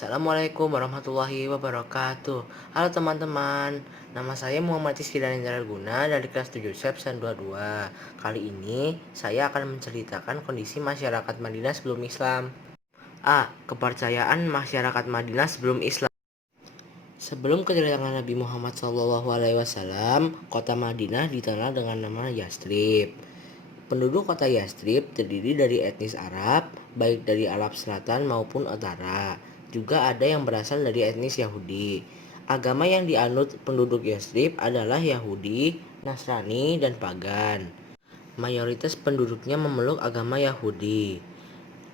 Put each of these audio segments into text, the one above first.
Assalamualaikum warahmatullahi wabarakatuh. Halo teman-teman, nama saya Muhammad Rizky Guna dari kelas 7 SEPSAN 22. Kali ini saya akan menceritakan kondisi masyarakat Madinah sebelum Islam. A. Kepercayaan masyarakat Madinah sebelum Islam. Sebelum kedatangan Nabi Muhammad SAW, kota Madinah dikenal dengan nama Yastrib. Penduduk kota Yastrib terdiri dari etnis Arab, baik dari Arab Selatan maupun Utara. Juga ada yang berasal dari etnis Yahudi. Agama yang dianut penduduk Yastrib adalah Yahudi, Nasrani, dan Pagan. Mayoritas penduduknya memeluk agama Yahudi.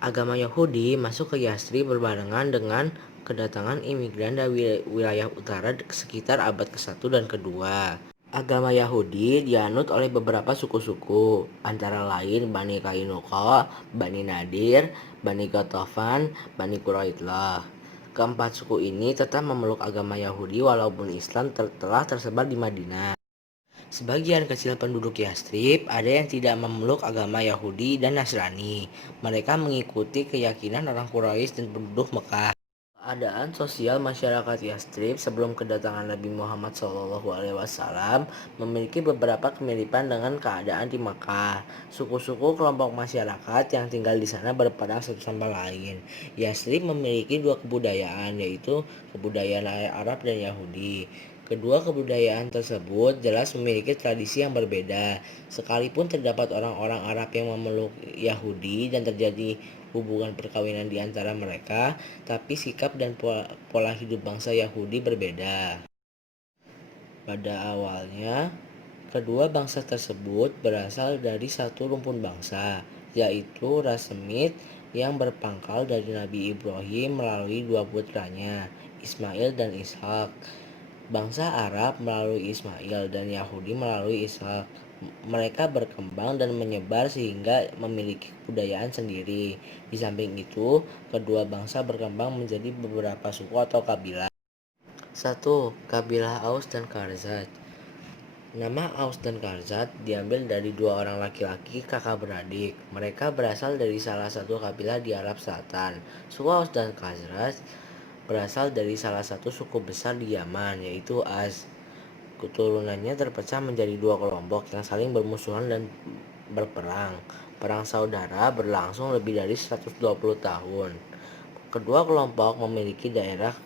Agama Yahudi masuk ke Yastrib berbarengan dengan kedatangan imigran dari wilayah utara sekitar abad ke-1 dan ke-2. Agama Yahudi dianut oleh beberapa suku-suku, antara lain Bani Kainuqa, Bani Nadir, Bani Ghatafan, Bani Quraidlah. Keempat suku ini tetap memeluk agama Yahudi walaupun Islam telah tersebar di Madinah. Sebagian kecil penduduk Yastrib ada yang tidak memeluk agama Yahudi dan Nasrani. Mereka mengikuti keyakinan orang Quraisy dan penduduk Mekah. Keadaan sosial masyarakat Yastrib sebelum kedatangan Nabi Muhammad SAW memiliki beberapa kemiripan dengan keadaan di Makkah. Suku-suku kelompok masyarakat yang tinggal di sana berperang satu sama lain. Yastrib memiliki dua kebudayaan, yaitu kebudayaan Arab dan Yahudi. Kedua kebudayaan tersebut jelas memiliki tradisi yang berbeda. Sekalipun terdapat orang-orang Arab yang memeluk Yahudi dan terjadi hubungan perkawinan di antara mereka, tapi sikap dan pola hidup bangsa Yahudi berbeda. Pada awalnya, kedua bangsa tersebut berasal dari satu rumpun bangsa, yaitu ras Semit yang berpangkal dari Nabi Ibrahim melalui dua putranya, Ismail dan Ishak. Bangsa Arab melalui Ismail dan Yahudi melalui Ishak. Mereka berkembang dan menyebar sehingga memiliki kebudayaan sendiri. Di samping itu, kedua bangsa berkembang menjadi beberapa suku atau kabilah. 1. Kabilah Aus dan Khazraj. Nama Aus dan Khazraj diambil dari dua orang laki-laki kakak beradik. Mereka berasal dari salah satu kabilah di Arab Selatan. Suku Aus dan Khazraj berasal dari salah satu suku besar di Yaman, yaitu Az. Keturunannya terpecah menjadi dua kelompok yang saling bermusuhan dan berperang. Perang saudara berlangsung lebih dari 120 tahun. Kedua kelompok memiliki daerah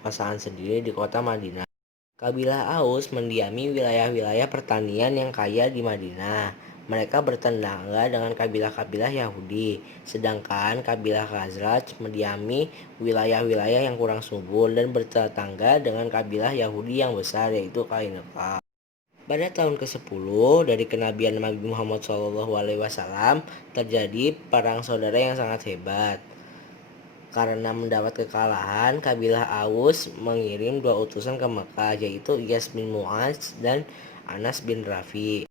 kekuasaan sendiri di kota Madinah. Kabilah Aus mendiami wilayah-wilayah pertanian yang kaya di Madinah. Mereka bertetangga dengan kabilah-kabilah Yahudi, sedangkan kabilah Khazraj mendiami wilayah-wilayah yang kurang subur dan bertetangga dengan kabilah Yahudi yang besar, yaitu Qainuqa. Pada tahun ke-10 dari kenabian Nabi Muhammad SAW terjadi perang saudara yang sangat hebat. Karena mendapat kekalahan, kabilah Aus mengirim dua utusan ke Mekah, yaitu Iyas bin Mu'adz dan Anas bin Rafi.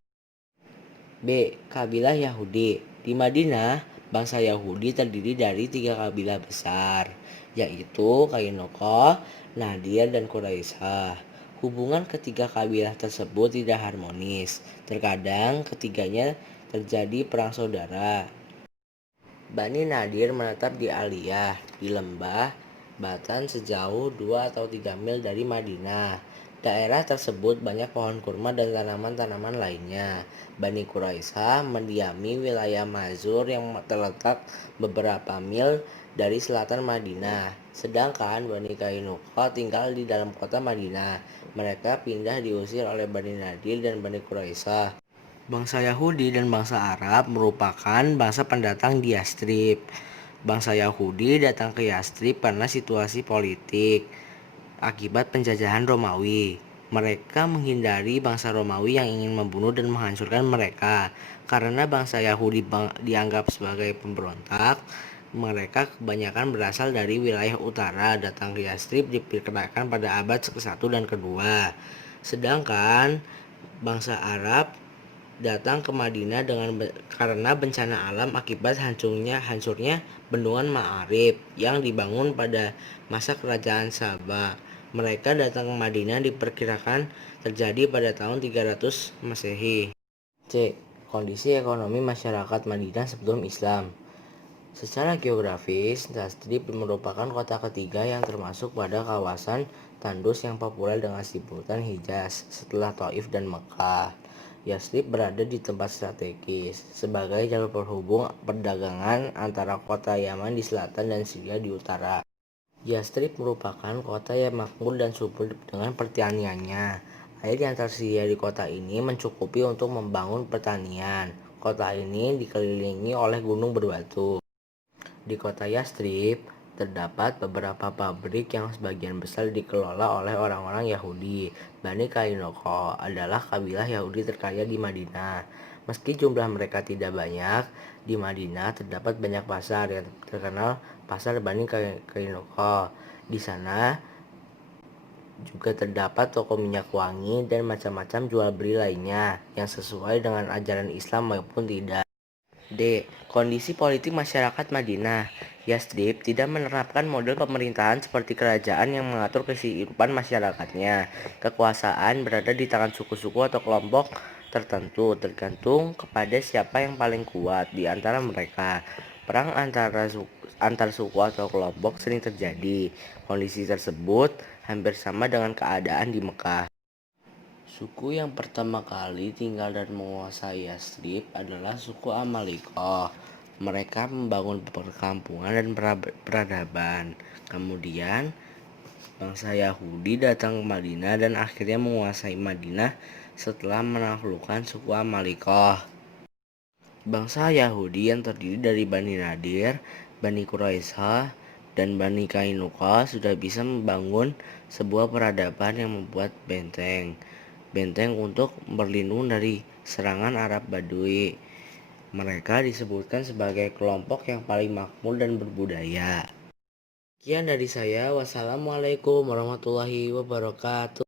B. Kabilah Yahudi. Di Madinah, bangsa Yahudi terdiri dari tiga kabilah besar, yaitu Qainuqa, Nadir, dan Quraisyah. Hubungan ketiga kabilah tersebut tidak harmonis. Terkadang ketiganya terjadi perang saudara. Bani Nadir menetap di Aliyah, di lembah Batan sejauh 2 atau 3 mil dari Madinah. Daerah tersebut banyak pohon kurma dan tanaman-tanaman lainnya. Bani Quraisyah mendiami wilayah Mazur yang terletak beberapa mil dari selatan Madinah. Sedangkan Bani Kainuqa tinggal di dalam kota Madinah. Mereka pindah diusir oleh Bani Nadir dan Bani Quraisyah. Bangsa Yahudi dan bangsa Arab merupakan bangsa pendatang di Yastrib. Bangsa Yahudi datang ke Yastrib karena situasi politik akibat penjajahan Romawi. Mereka menghindari bangsa Romawi yang ingin membunuh dan menghancurkan mereka. Karena bangsa Yahudi dianggap sebagai pemberontak, mereka kebanyakan berasal dari wilayah utara. Datang ke Yastrib diperkirakan pada abad ke-1 dan ke-2. Sedangkan bangsa Arab datang ke Madinah karena bencana alam akibat hancurnya bendungan Ma'arib yang dibangun pada masa kerajaan Sabah. Mereka datang ke Madinah diperkirakan terjadi pada tahun 300 Masehi. C. Kondisi ekonomi masyarakat Madinah sebelum Islam. Secara geografis, Yastrib merupakan kota ketiga yang termasuk pada kawasan Tandus yang populer dengan sebutan Hijaz setelah Taif dan Mekah. Yastrib berada di tempat strategis sebagai jalur penghubung perdagangan antara kota Yaman di selatan dan Syria di utara. Yastrib merupakan kota yang makmur dan subur dengan pertaniannya. Air yang tersedia di kota ini mencukupi untuk membangun pertanian. Kota ini dikelilingi oleh gunung berbatu. Di kota Yastrib, terdapat beberapa pabrik yang sebagian besar dikelola oleh orang-orang Yahudi. Bani Kainoko adalah kabilah Yahudi terkaya di Madinah. Meski jumlah mereka tidak banyak, di Madinah terdapat banyak pasar yang terkenal pasar Bani Kainoko. Di sana juga terdapat toko minyak wangi dan macam-macam jual beli lainnya yang sesuai dengan ajaran Islam maupun tidak. D. Kondisi politik masyarakat Madinah. Yastrib tidak menerapkan model pemerintahan seperti kerajaan yang mengatur kehidupan masyarakatnya. Kekuasaan berada di tangan suku-suku atau kelompok tertentu, tergantung kepada siapa yang paling kuat di antara mereka. Perang antar suku atau kelompok sering terjadi. Kondisi tersebut hampir sama dengan keadaan di Mekah. Suku yang pertama kali tinggal dan menguasai Yastrib adalah suku Amalikoh. Mereka membangun perkampungan dan peradaban. Kemudian, bangsa Yahudi datang ke Madinah dan akhirnya menguasai Madinah setelah menaklukkan suku Amalikoh. Bangsa Yahudi yang terdiri dari Bani Nadir, Bani Quraisyah, dan Bani Kainuka sudah bisa membangun sebuah peradaban yang membuat benteng untuk berlindung dari serangan Arab Badui. Mereka disebutkan sebagai kelompok yang paling makmur dan berbudaya. Sekian dari saya. Wassalamualaikum warahmatullahi wabarakatuh.